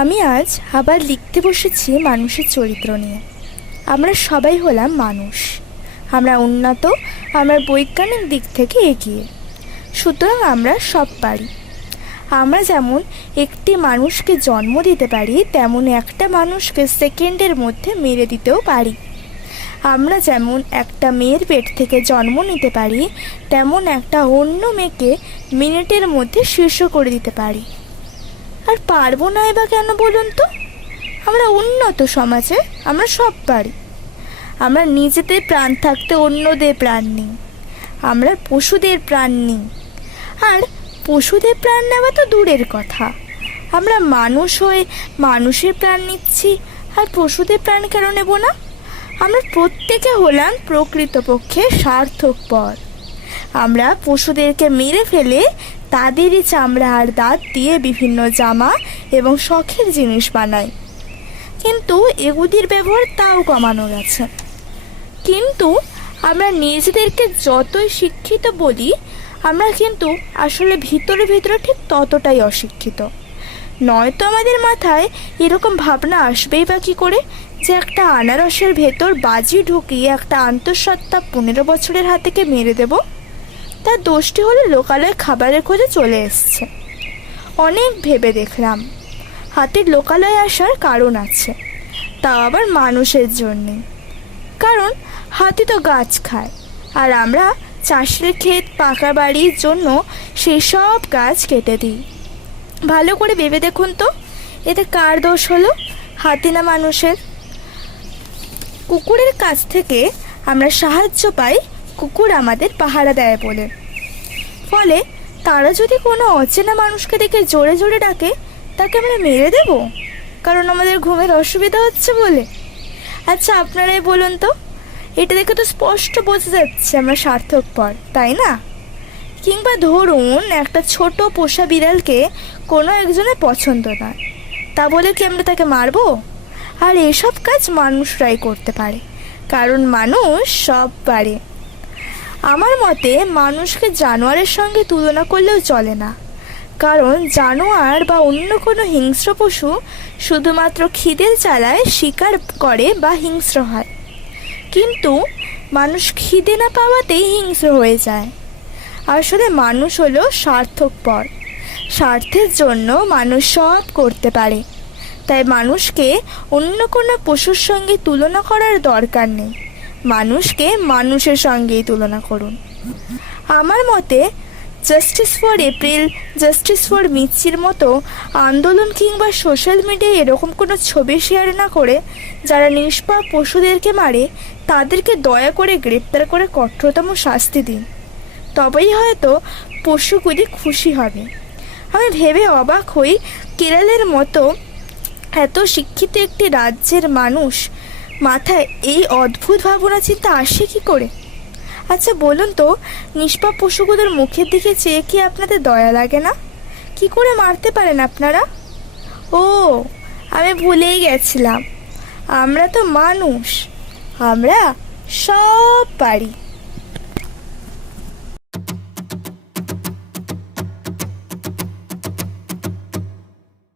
আমি আজ আবার লিখতে বসেছি মানুষের চরিত্র নিয়ে। আমরা সবাই হলাম মানুষ। আমরা উন্নত, আমরা বৈজ্ঞানিক দিক থেকে এগিয়ে, সুতরাং আমরা সব পারি। আমরা যেমন একটি মানুষকে জন্ম দিতে পারি, তেমন একটা মানুষকে সেকেন্ডের মধ্যে মেরে দিতেও পারি। আমরা যেমন একটা মেয়ের পেট থেকে জন্ম নিতে পারি, তেমন একটা অন্য মেয়েকে মিনিটের মধ্যে শীর্ষ করে দিতে পারি। আর পারবো না বা কেন বলুন তো? আমরা উন্নত সমাজে, আমরা সব পারি। আমরা নিজেদের প্রাণ থাকতে অন্যদের প্রাণ নিই। আমরা পশুদের প্রাণ নিই, আর পশুদের প্রাণ নেওয়া তো দূরের কথা। আমরা মানুষ হয়ে মানুষের প্রাণ নিচ্ছি, আর পশুদের প্রাণ কেন নেব না? আমরা প্রত্যেকে হলাম প্রকৃতপক্ষে স্বার্থপর। আমরা পশুদেরকে মেরে ফেলে তাদেরই চামড়া আর দাঁত দিয়ে বিভিন্ন জামা এবং শখের জিনিস বানাই, কিন্তু এগুলির ব্যবহার তাও কমানো গেছে। কিন্তু আমরা নিজেদেরকে যতই শিক্ষিত বলি, আমরা কিন্তু আসলে ভিতরে ভিতরে ঠিক ততটাই অশিক্ষিত। নয়তো আমাদের মাথায় এরকম ভাবনা আসবেই বা কী করে যে একটা আনারসের ভেতর বাজি ঢুকিয়ে একটা আন্তঃসত্ত্বা 15 বছরের হাতিকে মেরে দেব। তার দোষটি হলো লোকালয়ে খাবারের খোঁজে চলে এসছে। অনেক ভেবে দেখলাম হাতির লোকালয়ে আসার কারণ আছে, তাও আবার মানুষের জন্যে। কারণ হাতি তো গাছ খায়, আর আমরা চাষের ক্ষেত পাকা বাড়ির জন্য সেই সব গাছ কেটে দিই। ভালো করে ভেবে দেখুন তো, এতে কার দোষ হলো, হাতি না মানুষের? কুকুরের কাছ থেকে আমরা সাহায্য পাই কুকুর আমাদের পাহারা দেয় বলে। ফলে তারা যদি কোনো অচেনা মানুষকে দেখে জোরে জোরে ডাকে, তাকে আমরা মেরে দেব কারণ আমাদের ঘুমের অসুবিধা হচ্ছে বলে? আচ্ছা, আপনারাই বলুন তো, এটা দেখে তো স্পষ্ট বোঝা যাচ্ছে আমরা স্বার্থপর, তাই না? কিংবা ধরুন একটা ছোট পোষা বিড়ালকে কোনো একজনের পছন্দ নয়, তা বলে কি আমরা তাকে মারবো? আর এসব কাজ মানুষরাই করতে পারে, কারণ মানুষ সব পারে। আমার মতে মানুষকে জানোয়ারের সঙ্গে তুলনা করলেও চলে না, কারণ জানোয়ার বা অন্য কোনো হিংস্র পশু শুধুমাত্র খিদের জ্বালায় শিকার করে বা হিংস্র হয়, কিন্তু মানুষ খিদে না পাওয়াতেই হিংস্র হয়ে যায়। আসলে মানুষ হলো স্বার্থপর। স্বার্থের জন্য মানুষ সব করতে পারে, তাই মানুষকে অন্য কোনো পশুর সঙ্গে তুলনা করার দরকার নেই। মানুষকে মানুষের সঙ্গেই তুলনা করুন। আমার মতে justice for April, justice for মির্চির মতো আন্দোলন কিংবা সোশ্যাল মিডিয়ায় এরকম কোনো ছবি শেয়ার না করে যারা নিষ্পাপ পশুদেরকে মারে, তাদেরকে দয়া করে গ্রেপ্তার করে কঠোরতম শাস্তি দিন। তবেই হয়তো পশুগুলি খুশি হবে। আমি ভেবে অবাক হই, কেরলের মতো এত শিক্ষিত একটি রাজ্যের মানুষ মাথায় এই অদ্ভুত ভাবনা চিন্তা আসে কী করে? আচ্ছা বলুন তো, নিষ্পাপ পশুগুলোর মুখের দিকে চেয়ে কি আপনাদের দয়া লাগে না? কি করে মারতে পারেন আপনারা? ও, আমি ভুলেই গেছিলাম, আমরা তো মানুষ, আমরা সব পারি।